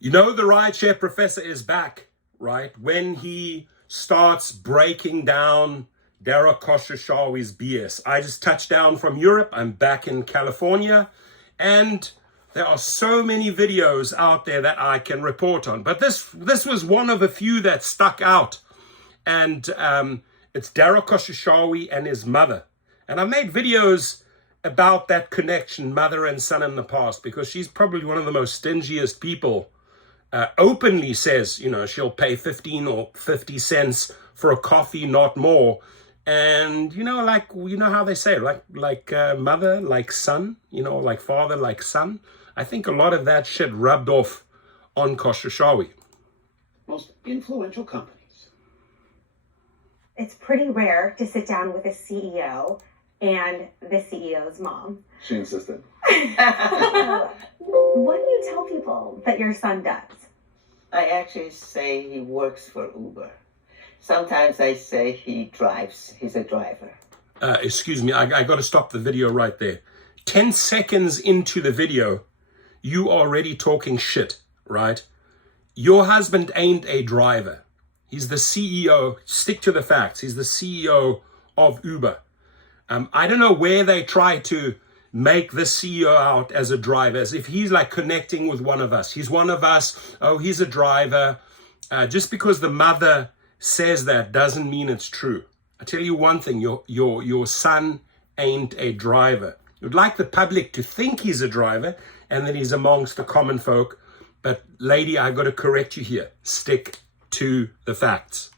You know, the rideshare professor is back, right? When he starts breaking down Dara Khosrowshahi's BS. I just touched down from Europe. I'm back in California, and there are so many videos out there that I can report on. But this was one of a few that stuck out, and it's Dara Khosrowshahi and his mother. And I've made videos about that connection, mother and son, in the past, because she's probably one of the most stingiest people. Openly says, you know, she'll pay 15 or 50 cents for a coffee, not more. And, you know, like, you know how they say, like mother, like son, you know, like father, like son. I think a lot of that shit rubbed off on Khosrowshahi. Most influential companies. It's pretty rare to sit down with a CEO and the CEO's mom. She insisted. What do you tell people that your son does? I actually say he works for Uber. Sometimes I say he drives. He's a driver. Excuse me, I got to stop the video right there. 10 seconds into the video, you are already talking shit, right? Your husband ain't a driver. He's the CEO. Stick to the facts. He's the CEO of Uber. I don't know where they try to make the CEO out as a driver, as if he's like connecting with one of us. He's one of us. Oh, he's a driver. Just because the mother says that doesn't mean it's true. I tell you one thing, your son ain't a driver. You'd like the public to think he's a driver and that he's amongst the common folk. But lady, I got to correct you here. Stick to the facts.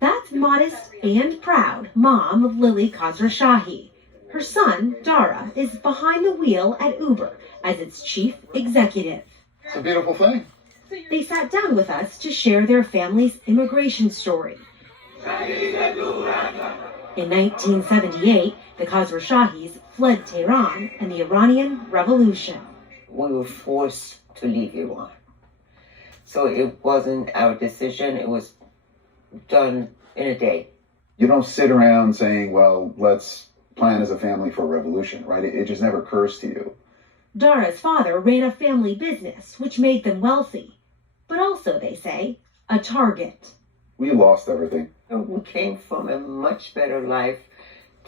That's modest and proud mom of Lily Khosrowshahi. Her son, Dara, is behind the wheel at Uber as its chief executive. It's a beautiful thing. They sat down with us to share their family's immigration story. In 1978, the Khosrowshahis fled Tehran and the Iranian Revolution. We were forced to leave Iran. So it wasn't our decision. It was done in a day. You don't sit around saying, well, let's plan as a family for a revolution, right? It just never occurs to you. Dara's father ran a family business, which made them wealthy, but also, they say, a target. We lost everything. We came from a much better life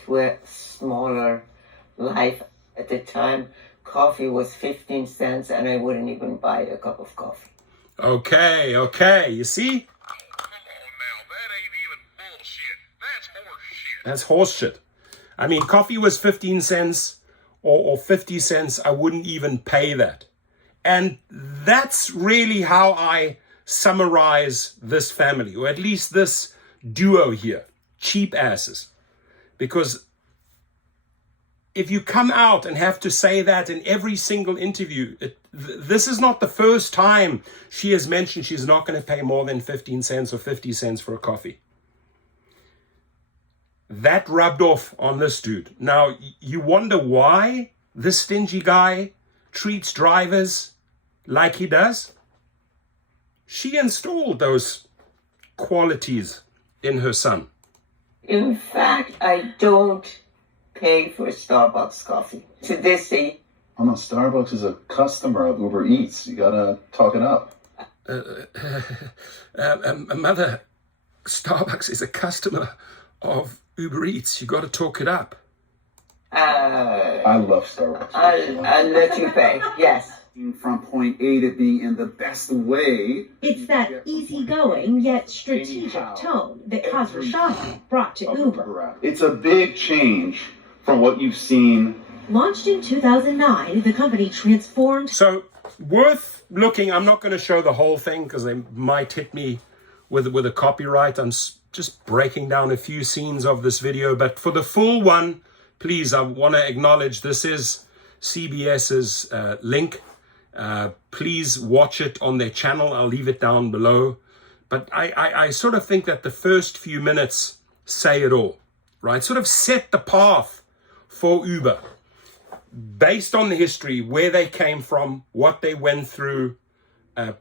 to a smaller life. At the time, coffee was 15 cents, and I wouldn't even buy a cup of coffee. Okay, you see? That's horse shit. I mean, coffee was 15 cents or 50 cents. I wouldn't even pay that. And that's really how I summarize this family, or at least this duo here, cheap asses. Because if you come out and have to say that in every single interview, this is not the first time she has mentioned she's not going to pay more than 15 cents or 50 cents for a coffee. That rubbed off on this dude. Now, you wonder why this stingy guy treats drivers like he does? She installed those qualities in her son. In fact, I don't pay for Starbucks coffee. To this day, Oh no, Starbucks is a customer of Uber Eats. You gotta talk it up. Mother, Starbucks is a customer of Uber Eats. You got to talk it up. I love Starbucks. I'll let you pay, yes. From point A to B in the best way. It's that easygoing yet strategic tone that Khosrowshahi brought to Uber. It's a big change from what you've seen. Launched in 2009, the company transformed. So worth looking. I'm not going to show the whole thing because they might hit me with a copyright. I'm just breaking down a few scenes of this video. But for the full one, please, I want to acknowledge this is CBS's link. Please watch it on their channel. I'll leave it down below. But I sort of think that the first few minutes say it all, right? Sort of set the path for Uber. Based on the history, where they came from, what they went through,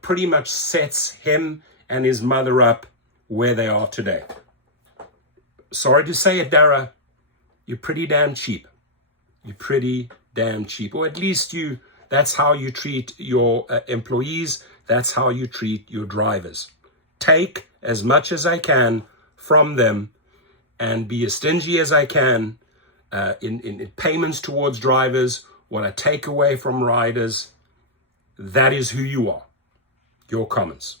pretty much sets him and his mother up where they are today. Sorry to say it, Dara, you're pretty damn cheap. You're pretty damn cheap. Or at least you That's how you treat your employees. That's how you treat your drivers. Take as much as I can from them and be as stingy as I can in payments towards drivers. What I take away from riders, that is who you are. Your comments.